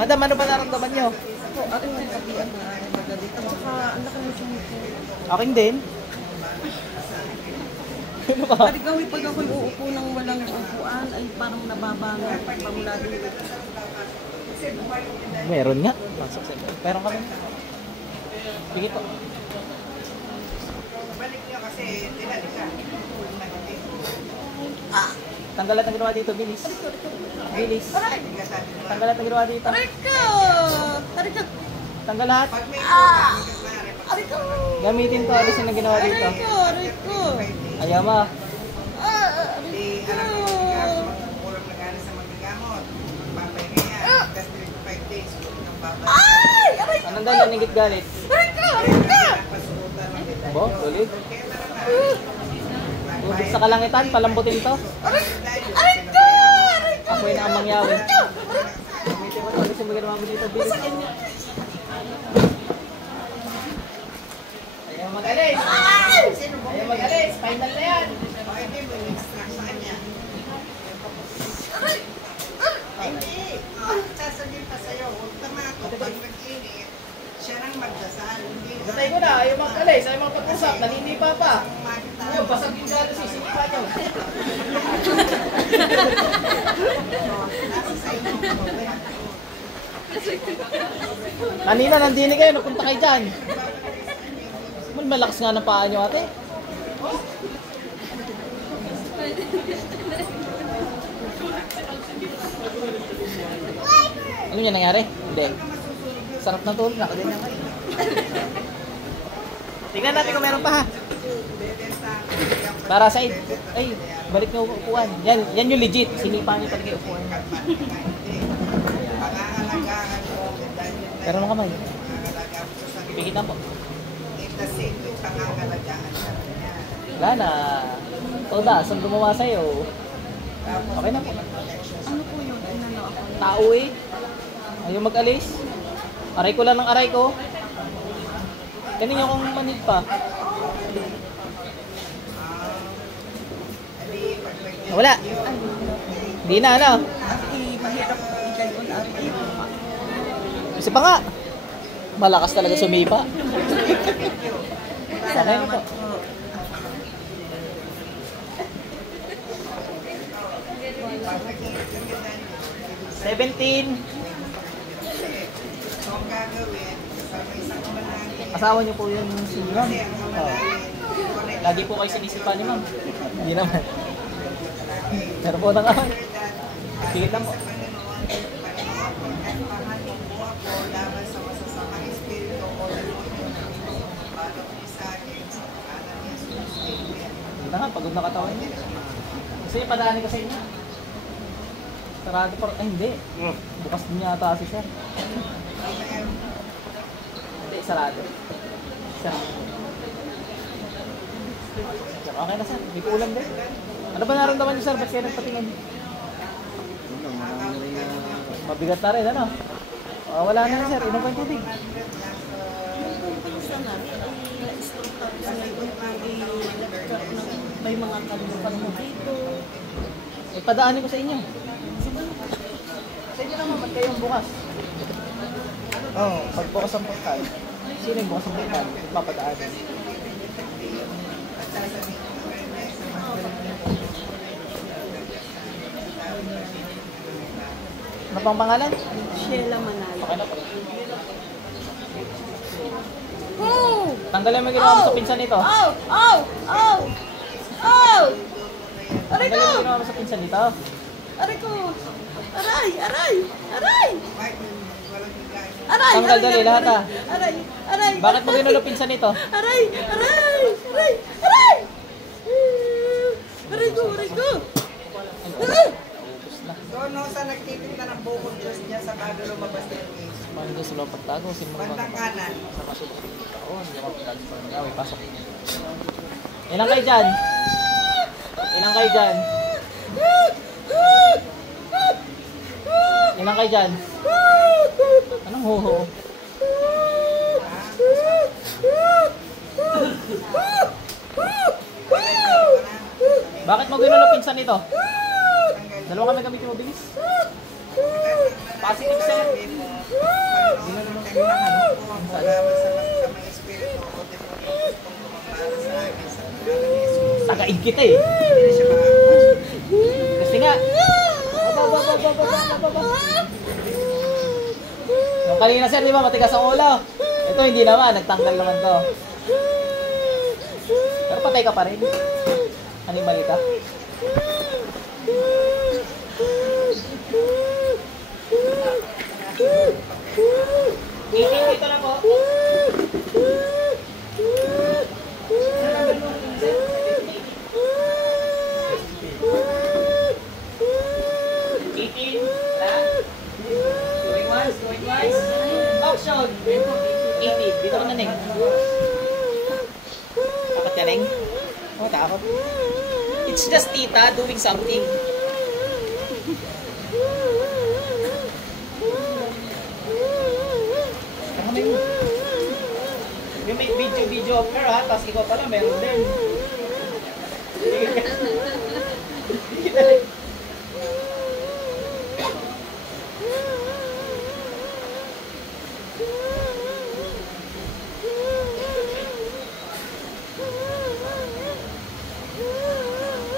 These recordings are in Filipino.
Madam, ano ba naramdaman nyo? Ako, aking may kapian na magalit. At saka, ang laki ng sumit ko. Akin din. Ano ba? Kaligawi pag ako'y uupo ng walang upuan, ay parang nababangat. Pamula din. Meron nga. Meron kami. Sige po. Tanggalat ang ginawa dito, bilis. Bilis. Tanggalat ang ginawa dito. Ariko! Ariko! Tanggalat. Ariko! Gamitin to, alisin ang ginawa dito. Ariko! Ariko! Ayaw mo. Ay! Ariko! Anong daw naningit galit? Ariko! Ariko! Bo, ulit. Ubig sa kalangitan, palambutin to. Ariko! Ariko! Ako'y na ang mangyawi. Gamitin mo to, alisin mo ginawa mo dito, bilis. Ayaw mag-alis. Ayaw mag-alis. Final na yan. Hindi. Sasabihin pa sa'yo, huwag tamato. Pag nag-init, siya nang magdasal. Gatay ko na, ayaw mag-alis, ayaw magpag-usap, naninipa pa. Ayaw, basag yung gano'n, sisinipa nyo. Kanina, nandini kayo, napunta kayo dyan. Malakas nga ng paa nyo, ate. Ano yung nangyari? Hindi. Sarap ng tulog na. Tingnan natin kung meron pa ha. Para sa ay, balik nyo upuan. Yan yung legit. Sinipa nyo talaga yung upuan. Pero mga kamay. Pikitan po. Wala na. Toda, saan gumawa sa'yo? Okay na po. Ano po yun? Inano ako? Tao eh. Ayaw mag-alis. Aray ko lang ng aray ko. Kanina akong manid pa. Wala. Hindi na, ano? Mahirap i-gayon ari. Kasi pa nga. Malakas talaga sumipa. Sanay na po. 17. Asawa niyo po yun si Ma'am? Oh. Lagi po kayo sinisipa ni Ma'am? Hindi naman. Pero po na nga. Tigit lang po. Hindi na nga, pagod na katawan niya. Kasi padaanin ka sa inyo. Sarado pa. Ay, hindi. Bukas din yata si Sir. Hindi, sarado. Sarado. Okay na, Sir. May kulang din. Ano ba naramdaman niyo, Sir? Ba't kayo nagpatingin? Mabigat na rin, ano? Wala na, Sir. Inom pa yung tubig. May mga kalulukan mo dito. Ipadaanin ko sa inyo. Sa inyo naman, ba't kayong bukas? Oo, pag bukas ang portal. Sino yung bukas ang portal? Papadaanin. Ano pang pangalan? Sheila Manalo. Okay na po. Oh! Tanggalin mo yung ginawa mo sa pinsan nito. Oh! Oh! Oh! Oh! Aray Tanggalin mo ko! yung ginawa mo sa pinsan nito. Aray ko! Aray! Aray! Aray! Aray! Tanggal dali lahat ha. Aray! Aray! Bakit mo ginulo pinsan nito? Aray! Aray! Aray! Aray! Aray ko! Aray ko! Doon no, sa nagtitinda ng bukod Diyos niya sa bago lumabas ng case. Paano doon sila pagtago? Sino mo Bandang kanan. sa masubok ng taon? Hindi ako pagtago sa mga gawin. Pasok. Ilang kayo dyan? Ilang kayo dyan? Ilang kayo dyan? Anong huho? Bakit mo ginulo pinsan nito? Dalawa kami gamitin mo bilis. Positive, sir. Panginoon, kailangan po ang salamat sa mga espiritu o demonyo gustong kumambala sa amin sa pangalan ni Jesus. Tagain kita eh. Hindi siya makakapasok. Kasi nga. Yung kanina sir, di ba, matigas ang ulo. Ito hindi naman, nagtanggal naman to. Pero patay ka pa rin. Ano yung balita? Meeting dito lang po. Going once. Auction. 80. Dito ka na, Neng. Takot ka, Neng? Oo, takot. It's just tita doing something. Yung may video of her ha, tapos ikaw pala meron din.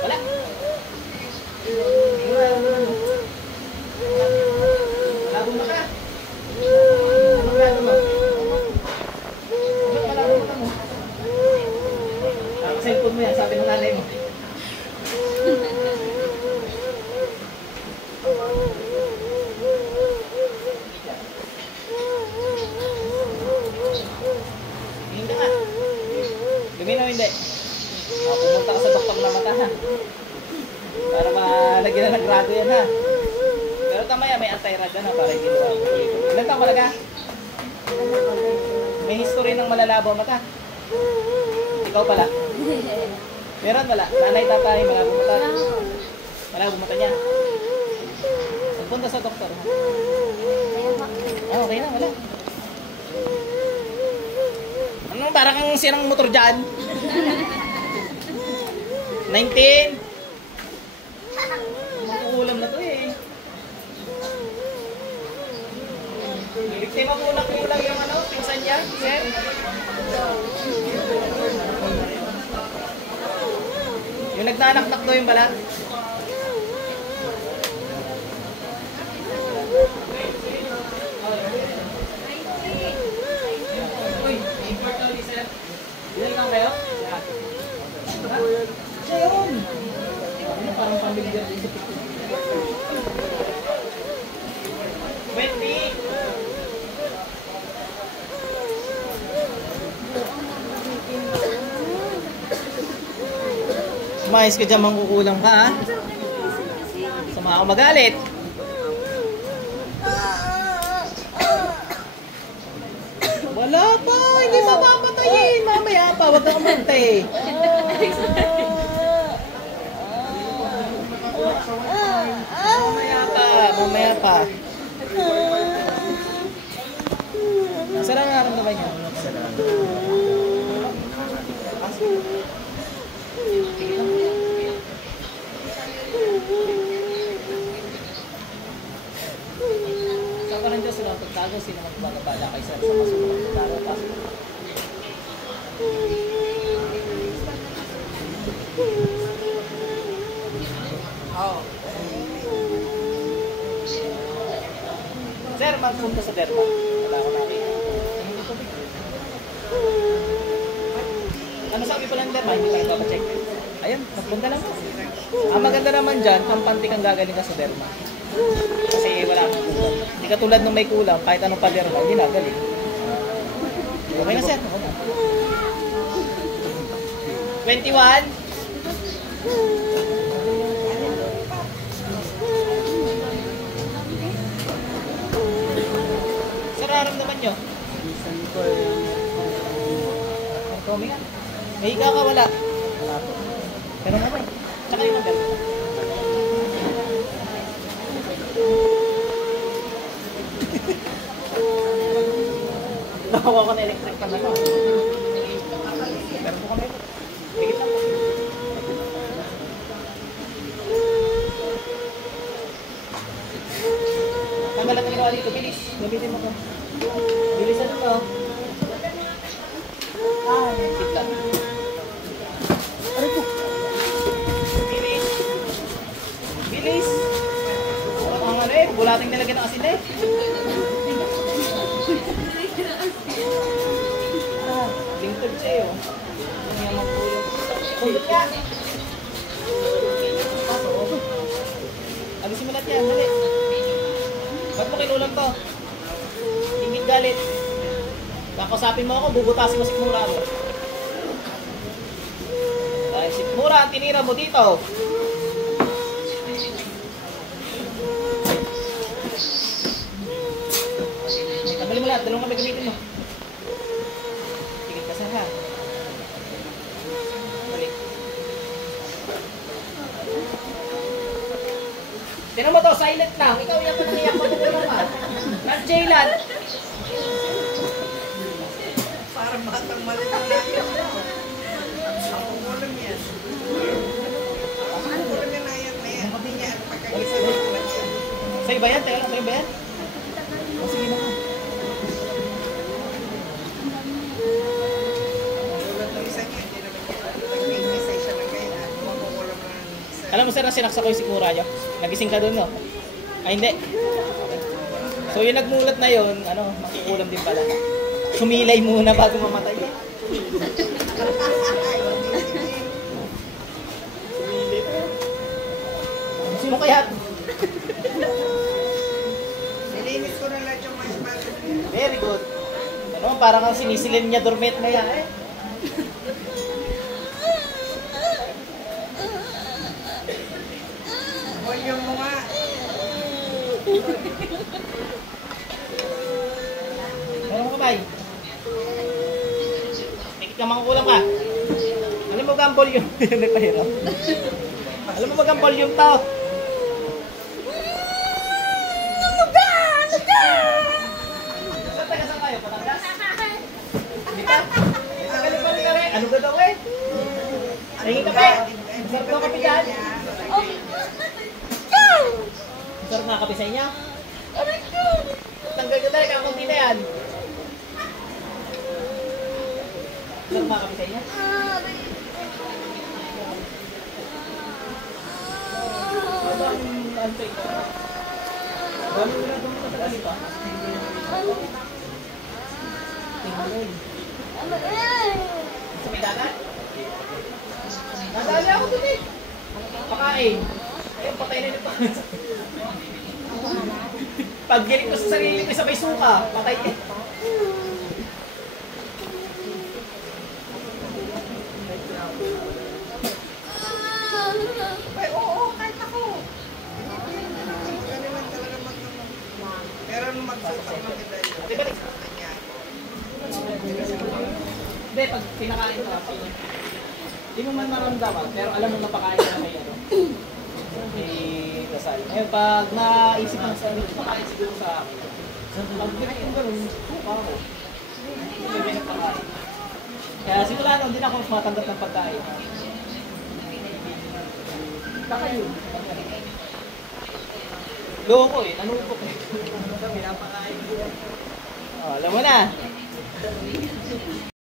Wala. Malabo mo ka. Malabo mo. Malabo mo ka mo. Cellphone mo yan, sabi ng nanay mo. Tingin ka nga. Luminaw hindi. Pumunta ka sa doktor na mata ha. Para malagyan na ng grado yan ha. Pero tama yan, may anti-rad na para hindi mo. Ilan taong malaga? May history ng malalabaw mata. Ikaw pala. Meron wala? Nanay, tatay, malabo mata. Malabo mata niya. Punta sa doktor ha. Oh, okay na, wala. Ano, parang kang sirang motor dyan. 19. Makukulam na to eh. Biktima po na kulang yung ano, pinsan niya, sir. Yung nagnanak-nak daw yung balat. Uy, import daw ni sir. Ilan lang kayo? Lahat. Siya yun! Ano, parang pamilya din sa picture. 20! Umayos ka dyan, mangkukulang ka ha? Sama ako magalit. Wala pa! Hindi mapapatayin! Mamaya pa! Huwag kang umantay! Mamaya pa. Saan ang naramdaman niyo? Saan ka rin dyan sila pagtago? Sino magbagabala kay sir sa masulong pagtago? Oh. Sir, magpunta sa derma. Wala ko nakita. Ano sabi pala ng derma? Hindi pa nagpapacheck. Ayun, magpunta lang. Ang maganda naman dyan, ang pantik ang gagaling ka sa derma. Kasi wala kang kulang. Hindi katulad nung may kulang, kahit anong pa-derma, hindi nagaling. Okay na sir. 21. Nararamdaman nyo? Ang tuming nga. May higa ka wala? Wala po. Pero nga ba? Tsaka yung number. Nakawa ko na electric pan na ito. Pero po kami. Higit lang po. Tanggal lahat ng ginawa dito. Bilis. Gamitin mo to. Bilisan mo to. Sit lang. Aray ko. Bilis. Bilis. Ang ano eh. Bulating nilagyan ng asin eh. Lingkod siya eh. Ang yaman po yun. Pulot ka. Alisin mo natin yan. Dali. Ba't mo kinulang to? Ingit galit. Kakusapin mo ako, bubutasin mo si Mura mo. Dahil si Mura ang tinira mo dito. Tabalin mo lahat, dalawang kami gamitin mo. Tigit ka ha. Balik. Tinan mo to, silent lang. Ikaw yung panahiyak, magugulang ka. Jaylan. Parang batang malutang lang yun. Ako mo lang yan. Ako mo lang yan na yan. Hindi niya ang pagkagising mo lang yan. Sa'yo ba yan? Teka lang, sa'yo ba yan? O sige na. Tulad ng isa niya, hindi naman yan. Nag-message siya lang ngayon. Makukulam lang ng isa. Alam mo sir, na sinaksa ko yung sikmura nyo? Nagising ka doon, no? Ay, hindi. So yung nagmulat na yun, ano, makukulam din pala. Sumilay muna bago mamatay. Sumilay. Sino kaya? Nilinis ko na lahat yung mga spaghetti niya. Very good. Ano, parang ang sinisilin niya dormet na yan, eh. Volume mo nga. Ano mo kamay? Mikit ka makakulang ka. Alam mo ba ang volume? Nagpahirap. Alam mo ba ang volume to? Saan taga saan kayo? Patangas? Hindi ka? Tagalog pa rin ka rin. Ano ka daw eh? Nahingin ka pa eh. Masarap daw kape dyan. Masarap nga kape sa inyo? Tanggal ka dahil kakunti na yan. Masarap nga kape sa inyo? Ano ang answer ko? Gano'n mo na doon sa kalipa? Tingnan. Sa may dagat? Nadali ako dun eh. Pakain. Ayun, patay na nito. Pag giling ko sa sarili ko sa may suka, patay eh. Ay, oo, kahit ako. Ganun lang talaga mag-ano. Pero nung magsusak ng medalyo, Okay, balik. kanya. Hindi, pag pinakain ka, hindi mo man maramdaman, pero alam mo napakain ka na may ano. May kasal. Ngayon, pag naisip ng sarili, pakain siguro sa akin. Pag giling ko ganun, suka ako. Hindi may nagpakain. Kaya sigurado, hindi na ako matanggap ng pagkain. Baka yun. Loko eh, nanukok eh. Pinapakain ko. Oh, alam mo na.